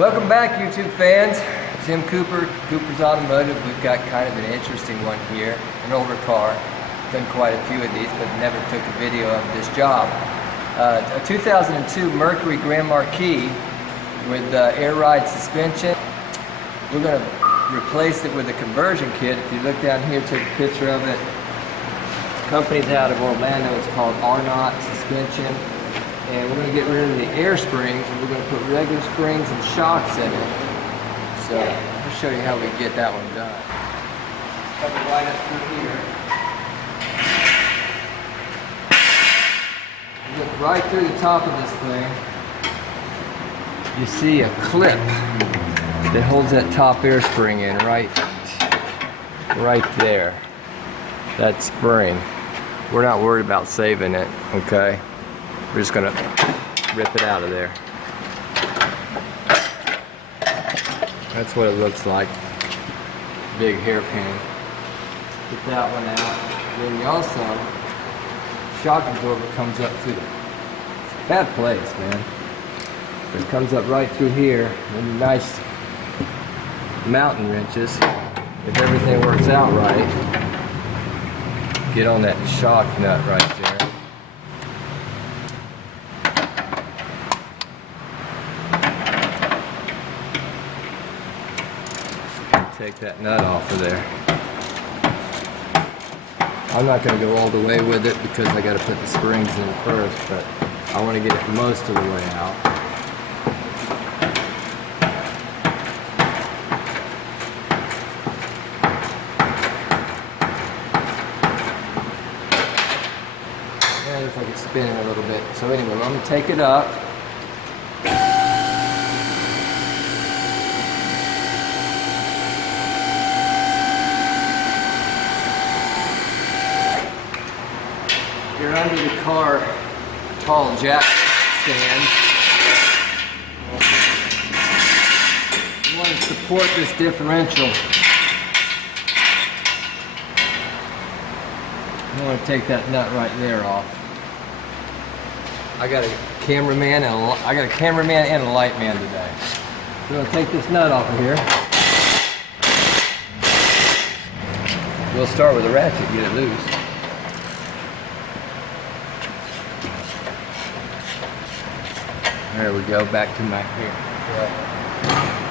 Welcome back, YouTube fans. Tim Cooper, Cooper's Automotive. We've got kind of an interesting one here, an older car. Done quite a few of these, but never took a video of this job. A 2002 Mercury Grand Marquis with air ride suspension. We're going to replace it with a conversion kit. If you look down here, take a picture of it. The company's out of Orlando. It's called Automotive suspension. And we're going to get rid of the air springs, and we're going to put regular springs and shocks in it. So I'll show you how we get that one done. It's coming right up through here. You look right through the top of this thing. You see a clip that holds that top air spring in right there. That spring. We're not worried about saving it, okay? We're just gonna rip it out of there. That's what it looks like. Big hairpin. Get that one out. Then you also, shock absorber comes up through the, it's a bad place, man. But it comes up right through here. And nice mountain wrenches. If everything works out right, get on that shock nut right there. Take that nut off of there. I'm not going to go all the way with it because I got to put the springs in first, but I want to get it most of the way out. Yeah, it looks like it's spinning a little bit. So anyway, I'm going to take it up. You're under the car tall jack stands. You want to support this differential. You want to take that nut right there off. I got a cameraman and a light man today. We're going to take this nut off of here. We'll start with a ratchet, get it loose. There we go, back to my hair.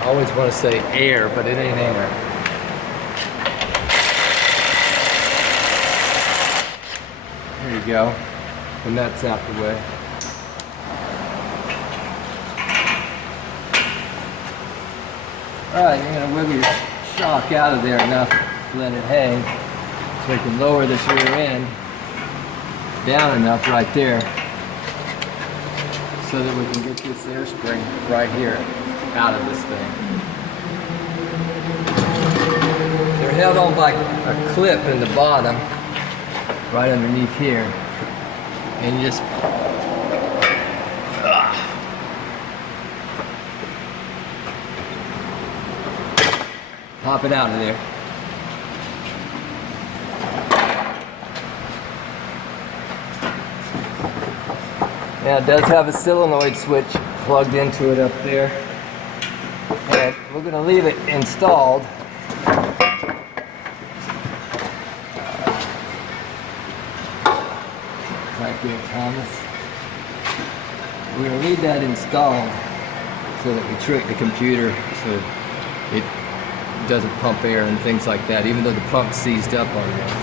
I always want to say air, but it ain't air. There you go. The nut's out the way. Alright, you're going to wiggle your shock out of there enough to let it hang. So you can lower this rear end down enough right there, so that we can get this air spring right here out of this thing. They're held on by a clip in the bottom, right underneath here. And you just pop it out of there. Now it does have a solenoid switch plugged into it up there. And we're going to leave it installed. Right there, Thomas. We're going to leave that installed so that we trick the computer so it doesn't pump air and things like that, even though the pump's seized up on this.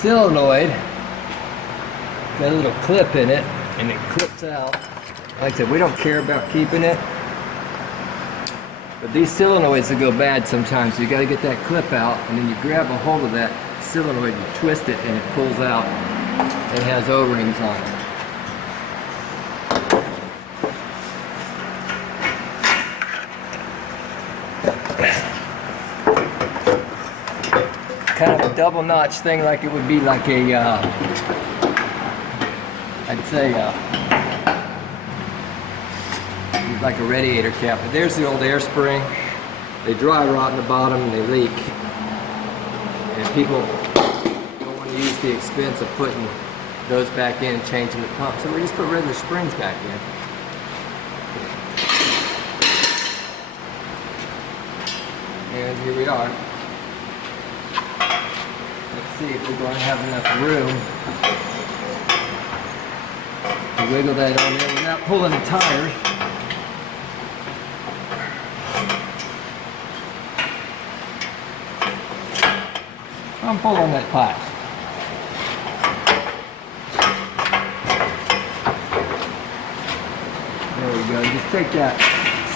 Solenoid, got a little clip in it, and it clips out. Like I said, we don't care about keeping it, but these solenoids will go bad sometimes, so you got to get that clip out, and then you grab a hold of that solenoid, you twist it, and it pulls out. It has O-rings on it. Kind of a double notch thing, like it would be like a, I'd say, like a radiator cap. But there's the old air spring. They dry rot in the bottom and they leak. And people don't want to use the expense of putting those back in and changing the pump. So we just put regular springs back in. And here we are. Let's see if we're going to have enough room to wiggle that on there without pulling the tires. I'm pulling that pipe. There we go. Just take that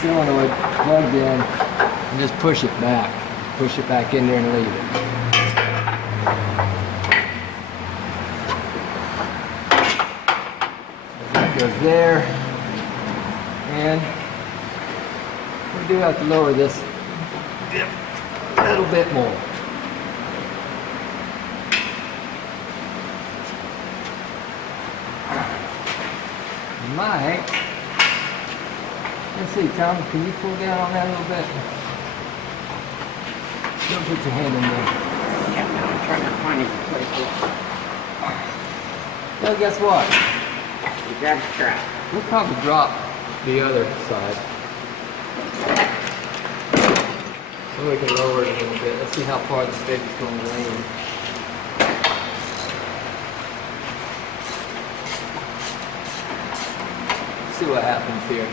solenoid plugged in and just push it back. Push it back in there and leave it. That goes there. And we do have to lower this a little bit more. Might. Let's see, Tom, can you pull down on that a little bit? Don't put your hand in there. Yeah, I'm trying to find a place to. Well, guess what? You grab the strap. We'll probably drop the other side. So we can lower it a little bit. Let's see how far this baby's going to lean. See what happens here.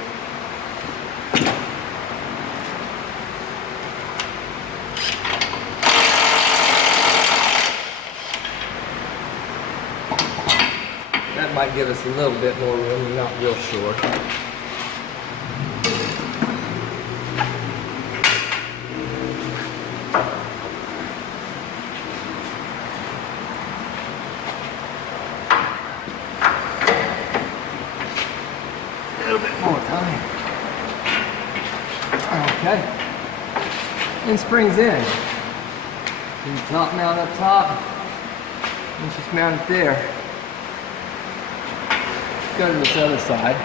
That might give us a little bit more room. I'm not real sure. A little bit more time. Okay. And springs in. And top mount up top. And just mount it there. Go to this other side.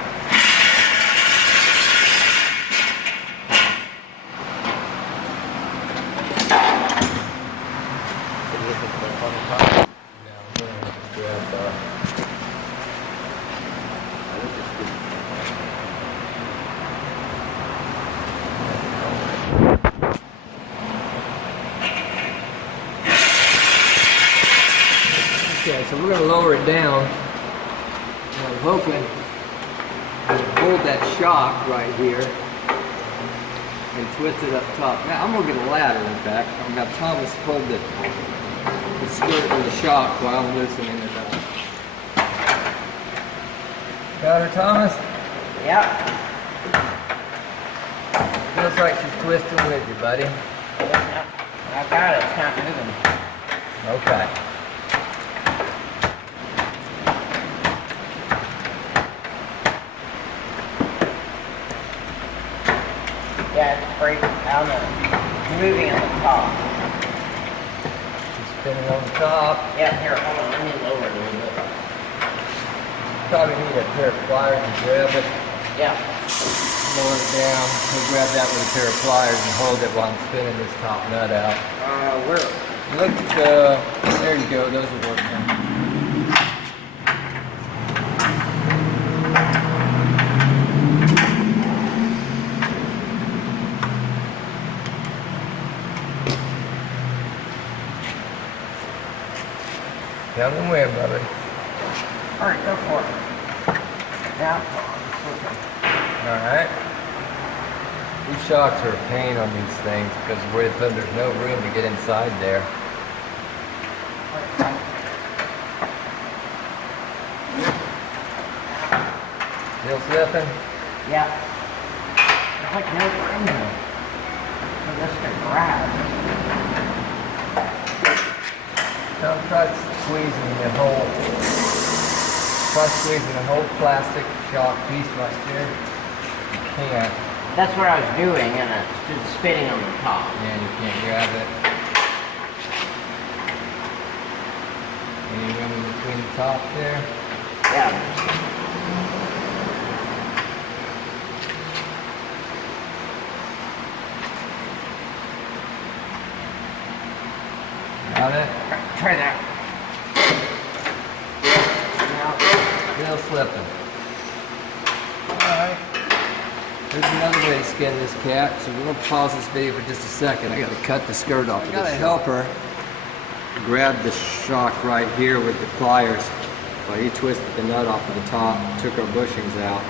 Okay, so we're going to lower it down. And I'm hoping to hold that shock right here and twist it up top. Now I'm going to get a ladder, in fact. I'm going to have Thomas hold the skirt and the shock while I'm loosening it up. Got her, Thomas? Yep. Feels like she's twisting with you, buddy. Yep. I got it. It's not moving. Okay. Yeah, it's breaking. I don't know. Moving on the top. She's spinning on the top. Yep, here, hold on. Let me lower it a little bit. Probably need a pair of pliers and grab it. Yeah. Lower it down. We'll grab that with a pair of pliers and hold it while I'm spinning this top nut out. Where? Look, there you go. Those are working. Down the wind, brother. All right, go for it. Now, Alright. These shocks are a pain on these things because there's no room to get inside there. Still slipping? yeah. There's like no room there. For this to grab. Don't try squeezing the whole, try squeezing the whole plastic shock piece right there. You can't. That's what I was doing, and I stood spinning on the top. Yeah, you can't grab it. Any room in between the top there? Yeah. Got it? Try that. Still slipping. Alright. There's another way to skin this cat, so we're going to pause this video for just a second. I got to cut the skirt off. I got to help her grab the shock right here with the pliers. But he twisted the nut off of the top, took our bushings out.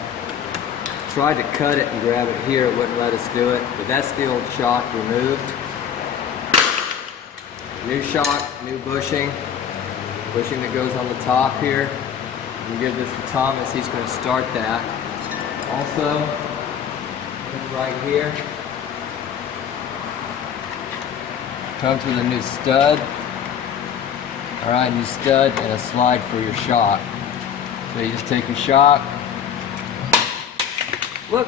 Tried to cut it and grab it here, it wouldn't let us do it, but that's the old shock removed. New shock, new bushing that goes on the top here. We give this to Thomas, he's going to start that. Also, right here, comes with a new stud. Alright, new stud and a slide for your shock. So you just take your shock. Look!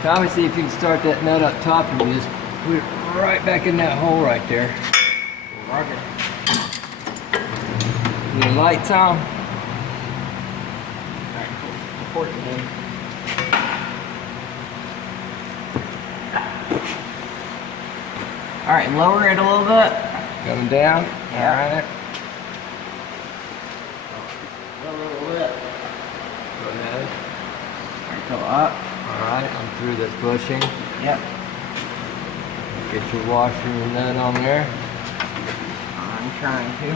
Tommy, see if you can start that nut up top and you just put it right back in that hole right there. Roger. Need a light, Tom? Alright, cool. Support it in. Alright, lower it a little bit. Coming down? Yeah. Alright. A little bit. Go ahead. Alright, go up. Alright, I'm through this bushing. Yep. Get your washer and nut on there. I'm trying to.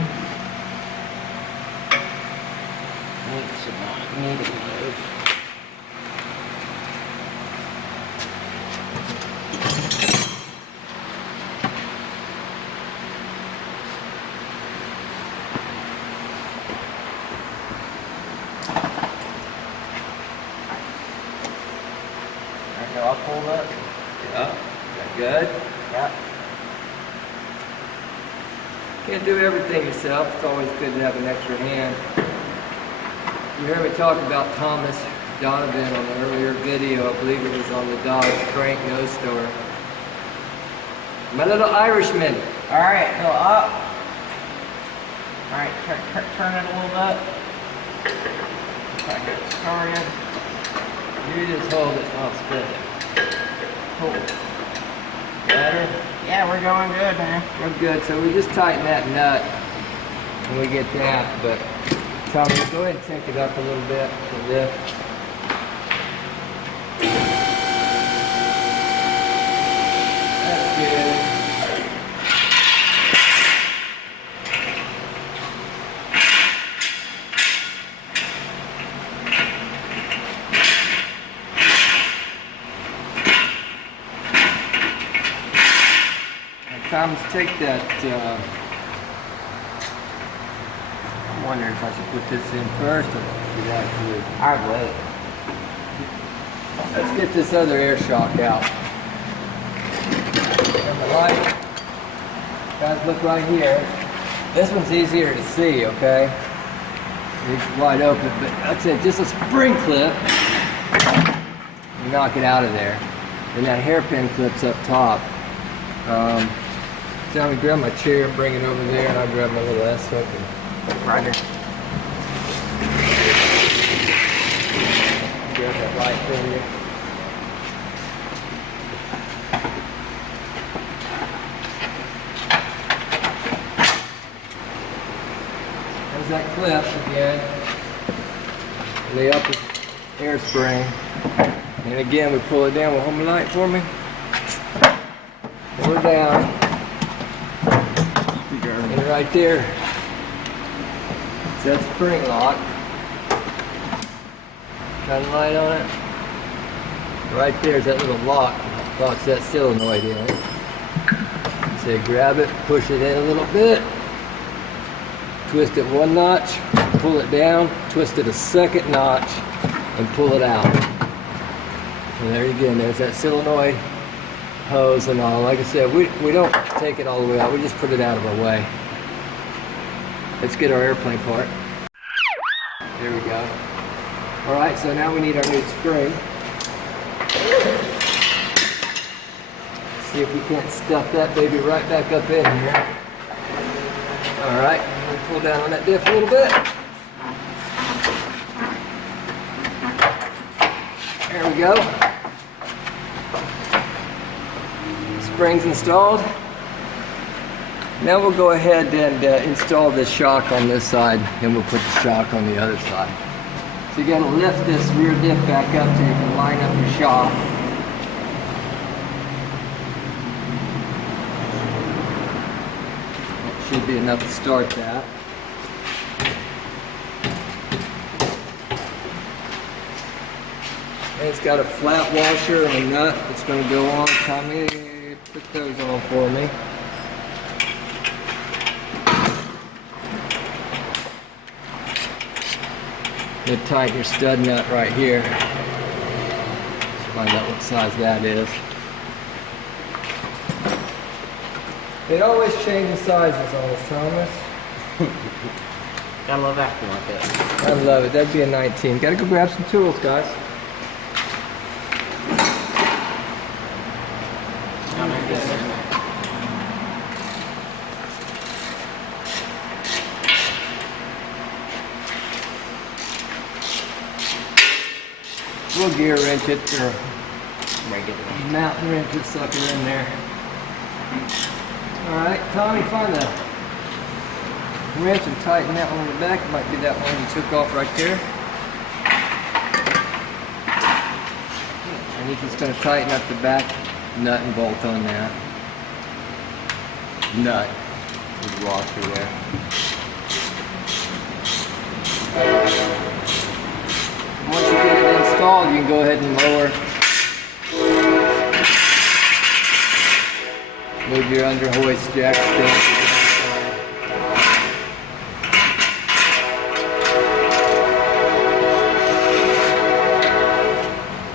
Need to move. Alright, go up a little bit. Yeah. Is that good? Yep. Can't do everything yourself. It's always good to have an extra hand. You heard me talk about Thomas Donovan on the earlier video. I believe it was on the Dodge Crank Nose Store. My little Irishman. Alright, go up. Alright, turn it a little bit. Try to get it started. You just hold it and I'll spin it. Cool. Better? Yeah, we're going good, man. We're good. So we just tighten that nut when we get that. But Tommy, go ahead and take it up a little bit for lift. That's good. Thomas, take that, I'm wondering if I should put this in first or do that too. I'd wait. Let's get this other air shock out. And the light, guys, look right here. This one's easier to see, okay? It's wide open, but that's it, just a spring clip. You knock it out of there. And that hairpin clip's up top. So I'm gonna grab my chair and bring it over there, and I'll grab my little S hook and Roger. grab that light from you. There's that clip again. And the upper air spring. And again, we pull it down. Will hold my light for me? Pull it down. And right there, it's that spring lock. Shine the light on it. Right there's that little lock. Locks that solenoid in. So you grab it, push it in a little bit, twist it one notch, pull it down, twist it a second notch, and pull it out. And there again, there's that solenoid hose and all. Like I said, we don't take it all the way out, we just put it out of our way. Let's get our airplane part. There we go. Alright, so now we need our new spring. See if we can't stuff that baby right back up in here. Alright, we'll pull down on that diff a little bit. There we go. Spring's installed. Now we'll go ahead and install this shock on this side, and we'll put the shock on the other side. So you gotta lift this rear diff back up so you can line up your shock. That should be enough to start that. And it's got a flat washer and a nut that's going to go on. Tommy, put those on for me. You tighten your stud nut right here. Let's find out what size that is. They always change the sizes on us, Thomas. I love acting like that. I love it. That'd be a 19. Gotta go grab some tools, guys. We'll gear wrench it or mountain wrench this sucker in there. Alright, Tommy, find the wrench and tighten that one on the back. It might be that one you took off right there. And you're just going to tighten up the back nut and bolt on that. Nut with the washer there. Once you get it installed, you can go ahead and lower. Move your under hoist jack stick.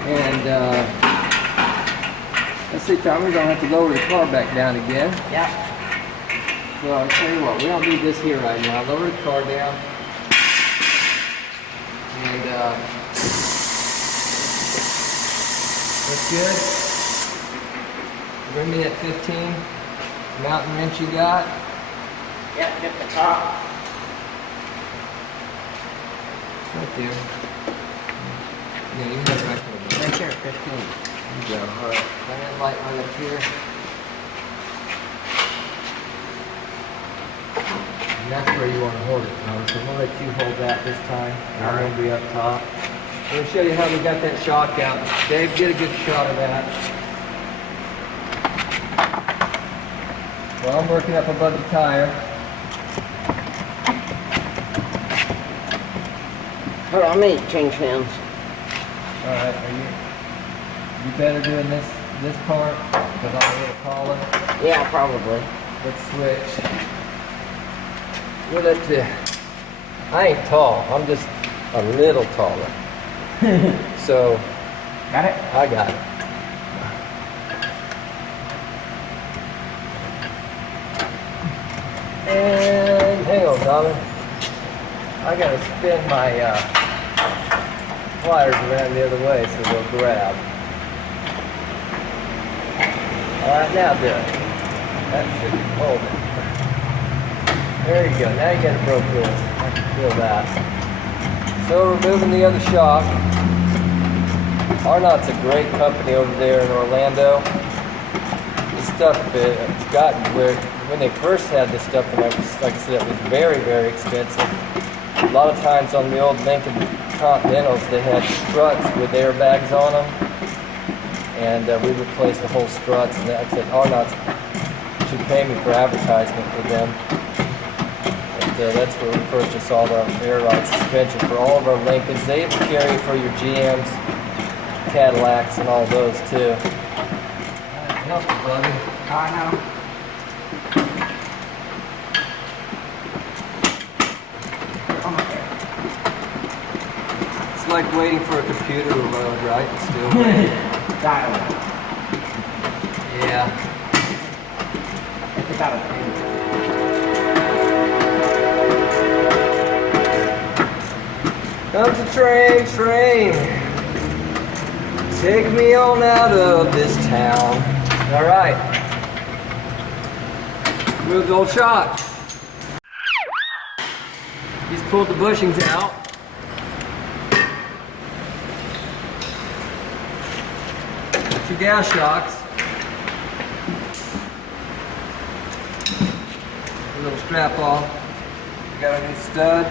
And let's see, Tommy, we're going to have to lower the car back down again. Yep. So I'll tell you what, we don't need this here right now. Lower the car down. And that's good. Bring me at 15. Mountain wrench you got. Yep, get the top. It's right there. Yeah, you have it right there. Right there, 15. There you go. Alright. Bring that light right up here. And that's where you want to hold it, Thomas. So I'm going to let you hold that this time. And I'm going to be up top. I'm going to show you how we got that shock out. Dave, get a good shot of that. Well, I'm working up above the tire. Hold on, I need to change hands. Alright, are you better doing this part? Because I'm a little taller. Yeah, probably. Let's switch. We'll let you. I ain't tall. I'm just a little taller. So. Got it? I got it. And hang on, Tommy. I gotta spin my pliers around the other way so they'll grab. Alright, now do it. That should hold it. There you go. Now you got it broke loose. I can feel that. So removing the other shock. Arnott's a great company over there in Orlando. This stuff, it's gotten where when they first had this stuff, and like I said, it was very, very expensive. A lot of times on the old Lincoln Continentals, they had struts with airbags on them, and we replaced the whole struts. And like I said, Arnott's should pay me for advertisement for them. That's where we purchase all our air ride suspension for all of our Lincolns. They even carry it for your GMs, Cadillacs, and all those too. Help you, buddy. I know. It's like waiting for a computer to load, right? It's still waiting. Dial. Yeah. It's about a thing. Comes a train, train. Take me on out of this town. All right. Move the old shock. He's pulled the bushings out. That's your gas shocks. strap off. We got a new stud.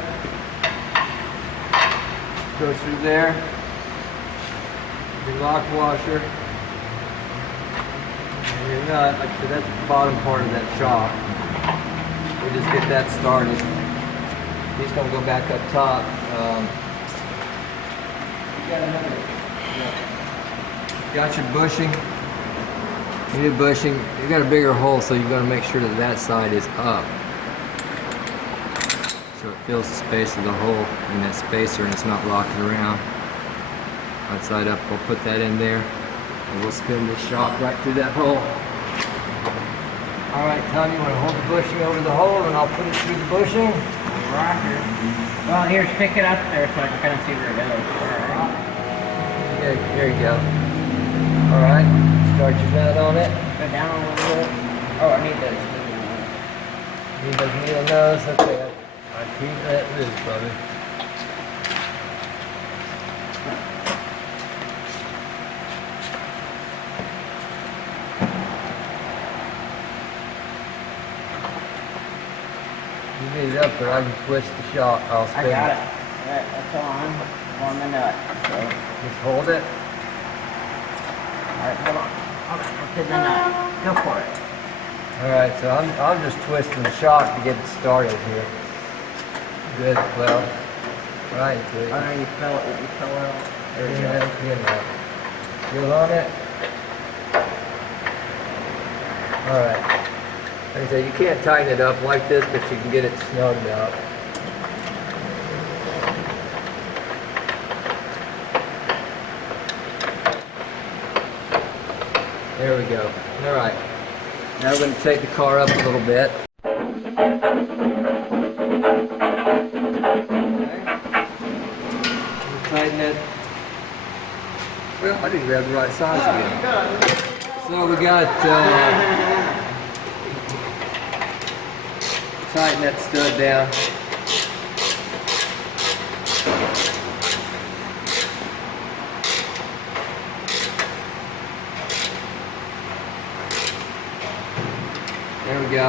Goes through there. Your lock washer. And your nut, like I said, that's the bottom part of that shock. We just get that started. He's going to go back up top. Got your bushing. You need bushing. You got a bigger hole, so you're going to make sure that that side is up. So it fills the space of the hole in that spacer and it's not rocking around. Right side up, we'll put that in there. And we'll spin this shock right through that hole. Alright, Tom, you want to hold the bushing over the hole and I'll put it through the bushing? Right here. Well, here, stick it up there so I can kind of see where it goes. Alright. Okay, there you go. Alright, start your nut on it. Go down a little bit. Oh, I need those. Need those needle nose? Okay, I keep that loose, brother. You need it up there, I can twist the shock. I'll spin I got it. Alright, that's on the nut. So, just hold it. alright, hold on. Hold on, I'll put the nut. Go for it. Alright, so I'm just twisting the shock to get it started here. Good, well, right to it. Oh no, you fell out. There we go. Yeah, feel on it. Alright. Like I said, you can't tighten it up like this, but you can get it snugged up. There we go. Alright. Now we're going to take the car up a little bit. Tighten it. Well, I didn't grab the right size again. So we got tighten that stud down. There we go.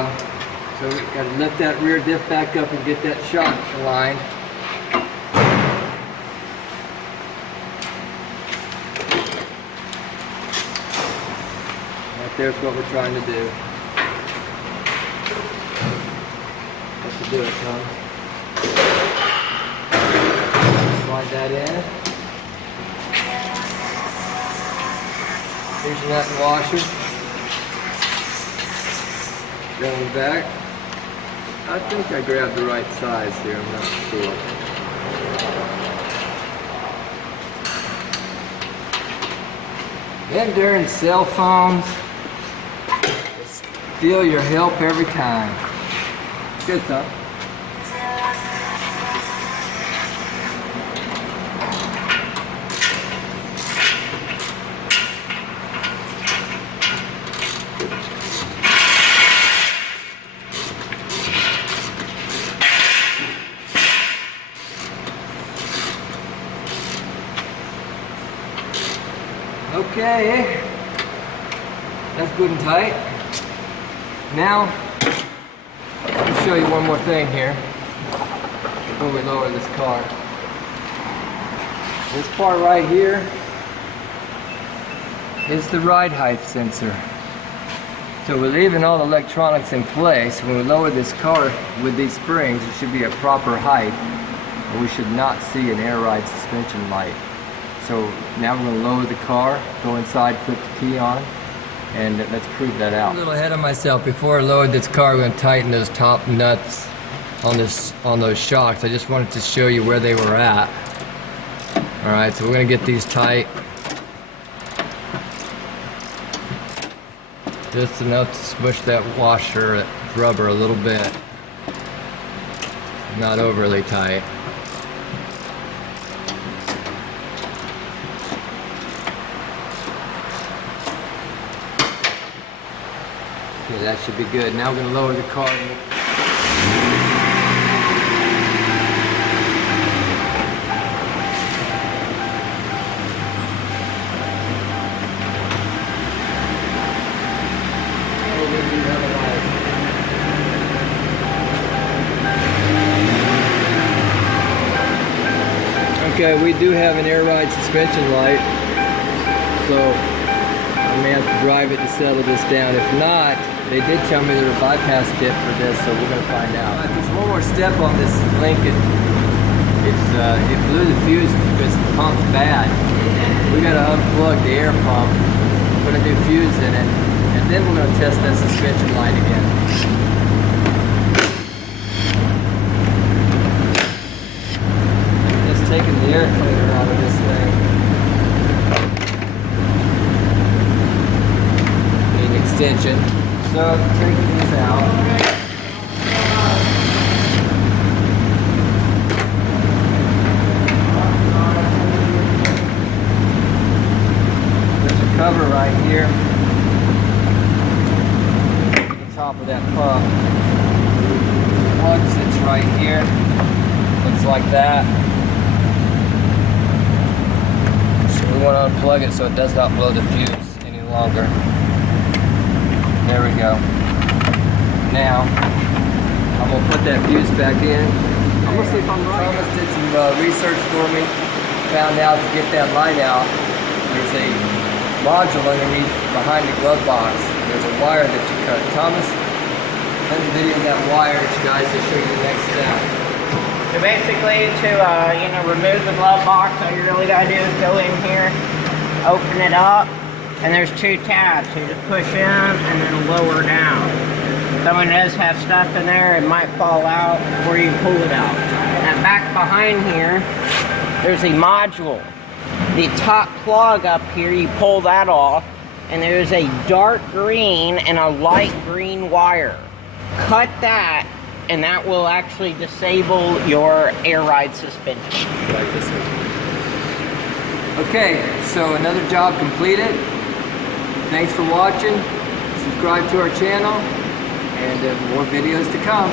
So we got to lift that rear diff back up and get that shock aligned. Right there's what we're trying to do. Have to do it, son. Slide that in. Here's your nut and washer. Going back. I think I grabbed the right size here, I'm not sure. Then during cell phones, they steal your help every time. Good stuff. Okay, that's good and tight. Now, let me show you one more thing here before we lower this car. This part right here is the ride height sensor. So we're leaving all the electronics in place. When we lower this car with these springs, it should be a proper height, and we should not see an air ride suspension light. So now we're going to lower the car, go inside, flip the key on, and let's prove that out. I'm a little ahead of myself. Before I load this car, we're going to tighten those top nuts on those shocks. I just wanted to show you where they were at. Alright, so we're going to get these tight. Just enough to smush that washer, that rubber a little bit. Not overly tight. Okay, that should be good. Now we're going to lower the car. Okay, we do have an air ride suspension light, so I may have to drive it to settle this down. If not, they did tell me there's a bypass kit for this, so we're gonna find out. There's one more step on this Lincoln. It blew the fuse because the pump's bad. We gotta unplug the air pump, put a new fuse in it, and then we're gonna test that suspension light again. Just taking the air cleaner out of this thing. Need an extension. So taking these out. Cover right here on the top of that pump. The plug sits right here. Looks like that. So we want to unplug it so it does not blow the fuse any longer. There we go. Now I'm gonna put that fuse back in. I'm gonna see if I'm right. Thomas did some research for me. Found out to get that light out, there's a module underneath behind the glove box. There's a wire that you cut. Thomas, let me video that wire, guys, to show you the next step. So basically, to remove the glove box, all you really gotta do is go in here, open it up, and there's two tabs. You just push in and then lower down. So when it does have stuff in there, it might fall out before you pull it out. And back behind here, there's a module. The top plug up here, you pull that off, and there's a dark green and a light green wire. Cut that, and that will actually disable your air ride suspension. Like this one. Okay, so another job completed. Thanks for watching. Subscribe to our channel, and more videos to come.